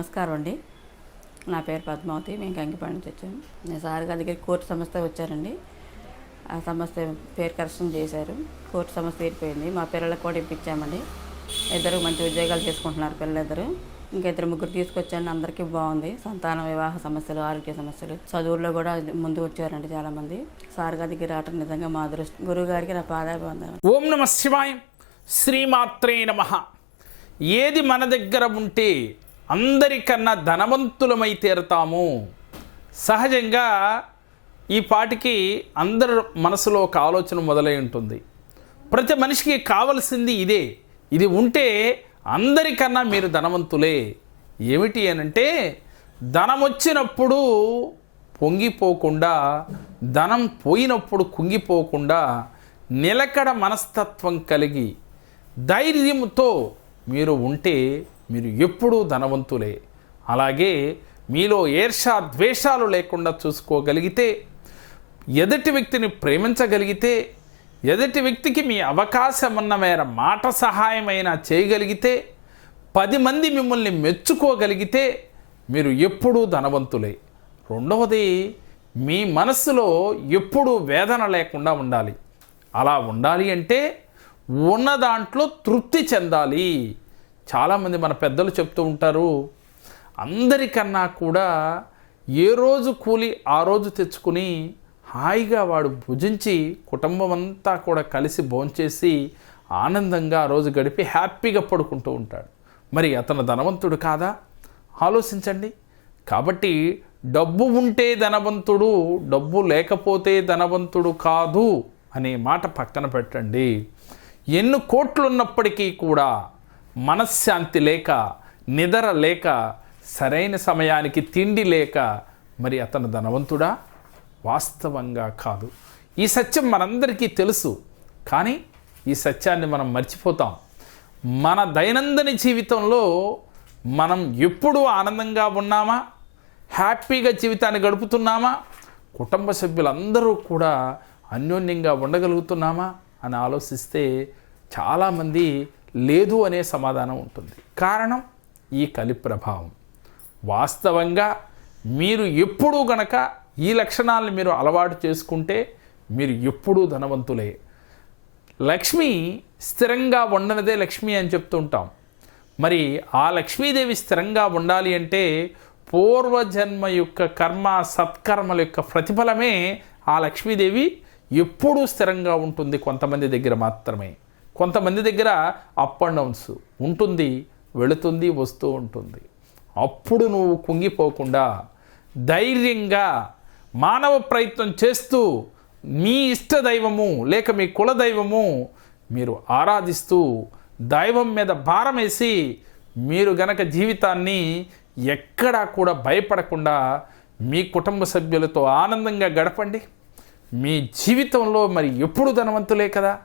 నమస్కారం అండి. నా పేరు పద్మావతి మేము కంకిపాడు నుంచి వచ్చాము. నేను సార్ గారి దగ్గరికి కోర్టు సంస్థ వచ్చారండి. ఆ సంస్థ పేరు కరెక్షన్ చేశారు. కోర్టు సంస్థ తీరిపోయింది. మా పిల్లలకు కూడా ఇప్పించామండి. ఇద్దరు మంచి ఉద్యోగాలు చేసుకుంటున్నారు పిల్లలిద్దరు. ఇంకా ఇద్దరు ముగ్గురు తీసుకొచ్చాను. అందరికీ బాగుంది. సంతాన వివాహ సమస్యలు ఆరోగ్య సమస్యలు. చదువుల్లో కూడా ముందు వచ్చారండి చాలామంది. సార్ గారి దగ్గర రావటం నిజంగా మా అదృష్టం. గురువు గారికి నా పాదాభివందనం ఓం నమ శివాయ. శ్రీమాత్రే నమ. ఏది మన దగ్గర ఉంటే అందరికన్నా ధనవంతులమై తీరతాము. సహజంగా ఈ పాటికి అందరి మనసులో ఒక ఆలోచన మొదలై ఉంటుంది. ప్రతి మనిషికి కావలసింది ఇదే. ఇది ఉంటే అందరికన్నా మీరు ధనవంతులే. ఏమిటి అనంటే ధనం వచ్చినప్పుడు పొంగిపోకుండా ధనం పోయినప్పుడు కుంగిపోకుండా నిలకడ మనస్తత్వం కలిగి ధైర్యంతో మీరు ఉంటే మీరు ఎప్పుడూ ధనవంతులే. అలాగే మీలో ఏర్ష ద్వేషాలు లేకుండా చూసుకోగలిగితే ఎదుటి వ్యక్తిని ప్రేమించగలిగితే ఎదుటి వ్యక్తికి మీ అవకాశం ఉన్న మేర మాట సహాయమైనా చేయగలిగితే పది మంది మిమ్మల్ని మెచ్చుకోగలిగితే మీరు ఎప్పుడూ ధనవంతులే. రెండవది మీ మనస్సులో ఎప్పుడూ వేదన లేకుండా ఉండాలి. అలా ఉండాలి అంటే ఉన్న దాంట్లో తృప్తి చెందాలి. చాలామంది మన పెద్దలు చెప్తూ ఉంటారు అందరికన్నా కూడా ఏ రోజు కూలి ఆ రోజు తెచ్చుకుని హాయిగా వాడు భుజించి కుటుంబం అంతా కూడా కలిసి భోంచేసి ఆనందంగా ఆ రోజు గడిపి హ్యాపీగా పడుకుంటూ ఉంటాడు. మరి అతను ధనవంతుడు కాదా? ఆలోచించండి. కాబట్టి డబ్బు ఉంటే ధనవంతుడు డబ్బు లేకపోతే ధనవంతుడు కాదు అనే మాట పక్కన పెట్టండి. ఎన్ని కోట్లు ఉన్నప్పటికీ కూడా మనశ్శాంతి లేక నిద్ర లేక సరైన సమయానికి తిండి లేక మరి అతను ధనవంతుడా? వాస్తవంగా కాదు. ఈ సత్యం మనందరికీ తెలుసు. కానీ ఈ సత్యాన్ని మనం మర్చిపోతాం. మన దైనందిన జీవితంలో మనం ఎప్పుడూ ఆనందంగా ఉన్నామా? హ్యాపీగా జీవితాన్ని గడుపుతున్నామా? కుటుంబ సభ్యులందరూ కూడా అన్యోన్యంగా ఉండగలుగుతున్నామా? అని ఆలోచిస్తే చాలామంది లేదు అనే సమాధానం ఉంటుంది. కారణం ఈ కలి ప్రభావం. వాస్తవంగా మీరు ఎప్పుడూ గనక ఈ లక్షణాలను మీరు అలవాటు చేసుకుంటే మీరు ఎప్పుడూ ధనవంతులే. లక్ష్మి స్థిరంగా ఉండనిదే లక్ష్మి అని చెప్తుంటాం మరి ఆ లక్ష్మీదేవి స్థిరంగా ఉండాలి అంటే పూర్వజన్మ యొక్క కర్మ సత్కర్మల యొక్క ప్రతిఫలమే ఆ లక్ష్మీదేవి ఎప్పుడూ స్థిరంగా ఉంటుంది కొంతమంది దగ్గర మాత్రమే. కొంతమంది దగ్గర అప్ అండ్ డౌన్స్ ఉంటుంది వెళుతుంది వస్తూ ఉంటుంది. అప్పుడు నువ్వు కుంగిపోకుండా ధైర్యంగా మానవ ప్రయత్నం చేస్తూ మీ ఇష్ట దైవము లేక మీ కుల దైవము మీరు ఆరాధిస్తూ దైవం మీద భారం వేసి మీరు గనక జీవితాన్ని ఎక్కడా కూడా భయపడకుండా మీ కుటుంబ సభ్యులతో ఆనందంగా గడపండి. మీ జీవితంలో మరి ఎప్పుడు ధనవంతులే కదా?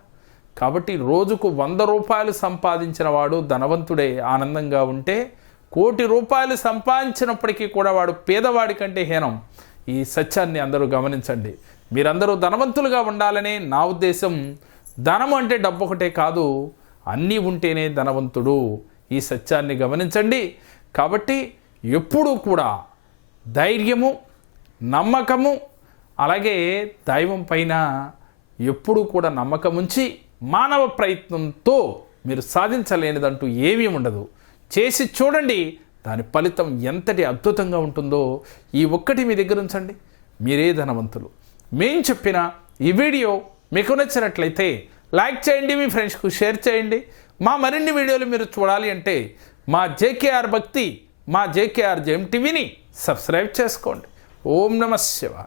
కాబట్టి రోజుకు వంద రూపాయలు సంపాదించిన వాడు ధనవంతుడే ఆనందంగా ఉంటే కోటి రూపాయలు సంపాదించినప్పటికీ కూడా వాడు పేదవాడి కంటే హీనం. ఈ సత్యాన్ని అందరూ గమనించండి. మీరందరూ ధనవంతులుగా ఉండాలనే నా ఉద్దేశం. ధనం అంటే డబ్బు ఒకటే కాదు అన్నీ ఉంటేనే ధనవంతుడు. ఈ సత్యాన్ని గమనించండి. కాబట్టి ఎప్పుడూ కూడా ధైర్యము నమ్మకము అలాగే దైవం పైన ఎప్పుడూ కూడా నమ్మకం ఉంచి మానవ ప్రయత్నంతో మీరు సాధించలేనిదంటూ ఏమీ ఉండదు. చేసి చూడండి దాని ఫలితం ఎంతటి అద్భుతంగా ఉంటుందో. ఈ ఒక్కటి మీ దగ్గర ఉంచండి. మీరే ధనవంతులు. మేం చెప్పిన ఈ వీడియో మీకు నచ్చినట్లయితే లైక్ చేయండి మీ ఫ్రెండ్స్కు షేర్ చేయండి. మా మరిన్ని వీడియోలు మీరు చూడాలి అంటే మా జేకేఆర్ భక్తి మా జేకేఆర్ జేఎం టీవీని సబ్స్క్రైబ్ చేసుకోండి. ఓం నమ శివ